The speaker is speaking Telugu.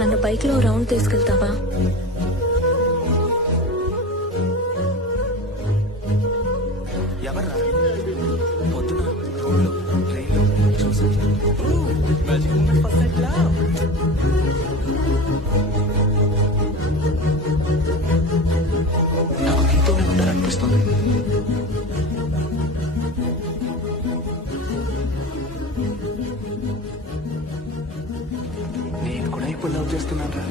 నన్ను బైక్ లో రౌండ్ తీసుకెళ్తావా? ఎవర్రా పొద్దున రోడ్లు ట్రైన్లు చూసి magic moment first night love. నాకు నీతోనే ఉండాలనిపిస్తుంది. నేను కూడా ఇప్పుడు లవ్ చేస్తున్నాను రా.